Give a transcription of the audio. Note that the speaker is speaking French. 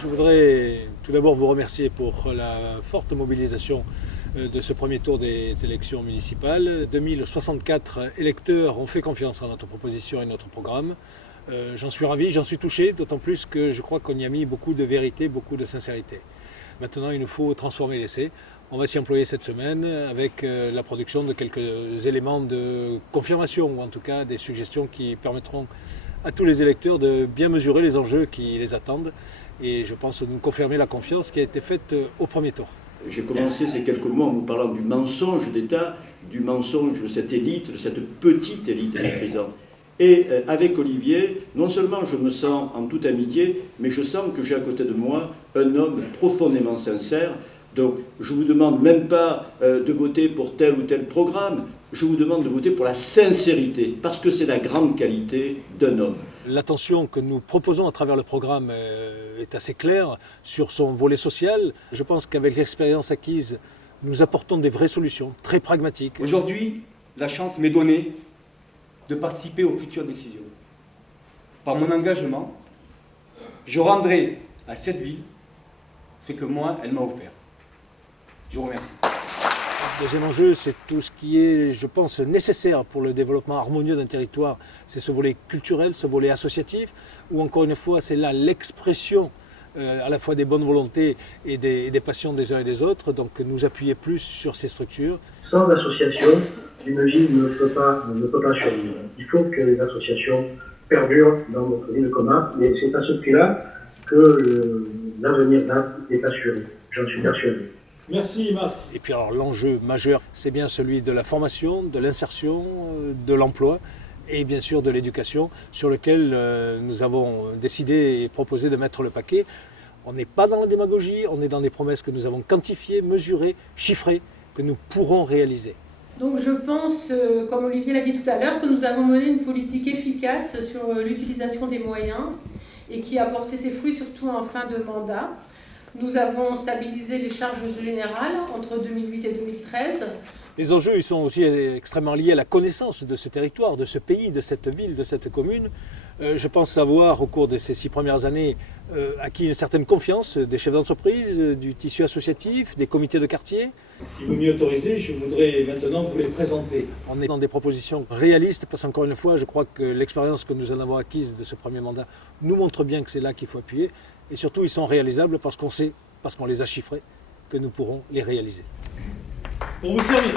Je voudrais tout d'abord vous remercier pour la forte mobilisation de ce premier tour des élections municipales. 2064 électeurs ont fait confiance à notre proposition et notre programme. J'en suis ravi, j'en suis touché, d'autant plus que je crois qu'on y a mis beaucoup de vérité, beaucoup de sincérité. Maintenant, il nous faut transformer l'essai. On va s'y employer cette semaine avec la production de quelques éléments de confirmation, ou en tout cas des suggestions qui permettront à tous les électeurs de bien mesurer les enjeux qui les attendent et je pense nous confirmer la confiance qui a été faite au premier tour. J'ai commencé ces quelques mots en vous parlant du mensonge d'État, du mensonge de cette élite, de cette petite élite présente. Et avec Olivier, non seulement je me sens en toute amitié, mais je sens que j'ai à côté de moi un homme profondément sincère. Donc je ne vous demande même pas de voter pour tel ou tel programme, je vous demande de voter pour la sincérité, parce que c'est la grande qualité d'un homme. L'attention que nous proposons à travers le programme est assez claire sur son volet social. Je pense qu'avec l'expérience acquise, nous apportons des vraies solutions, très pragmatiques. Aujourd'hui, la chance m'est donnée de participer aux futures décisions. Par mon engagement, je rendrai à cette ville ce que moi, elle m'a offert. Je vous remercie. Le deuxième enjeu, c'est tout ce qui est, je pense, nécessaire pour le développement harmonieux d'un territoire. C'est ce volet culturel, ce volet associatif, où encore une fois, c'est là l'expression à la fois des bonnes volontés et des passions des uns et des autres. Donc nous appuyer plus sur ces structures. Sans association, une ville ne peut pas survivre. Il faut que les associations perdurent dans notre ville commune. Et c'est à ce prix-là que l'avenir est assuré. J'en suis persuadé. Merci Marc. Et puis alors l'enjeu majeur, c'est bien celui de la formation, de l'insertion, de l'emploi et bien sûr de l'éducation sur lequel nous avons décidé et proposé de mettre le paquet. On n'est pas dans la démagogie, on est dans des promesses que nous avons quantifiées, mesurées, chiffrées, que nous pourrons réaliser. Donc je pense, comme Olivier l'a dit tout à l'heure, que nous avons mené une politique efficace sur l'utilisation des moyens et qui a porté ses fruits surtout en fin de mandat. Nous avons stabilisé les charges générales entre 2008 et 2013. Les enjeux ils sont aussi extrêmement liés à la connaissance de ce territoire, de ce pays, de cette ville, de cette commune. Je pense avoir, au cours de ces 6 premières années, acquis une certaine confiance des chefs d'entreprise, du tissu associatif, des comités de quartier. Si vous m'y autorisez, je voudrais maintenant vous les présenter. On est dans des propositions réalistes parce qu'encore une fois, je crois que l'expérience que nous en avons acquise de ce premier mandat nous montre bien que c'est là qu'il faut appuyer. Et surtout, ils sont réalisables parce qu'on sait, parce qu'on les a chiffrés, que nous pourrons les réaliser. Pour vous servir.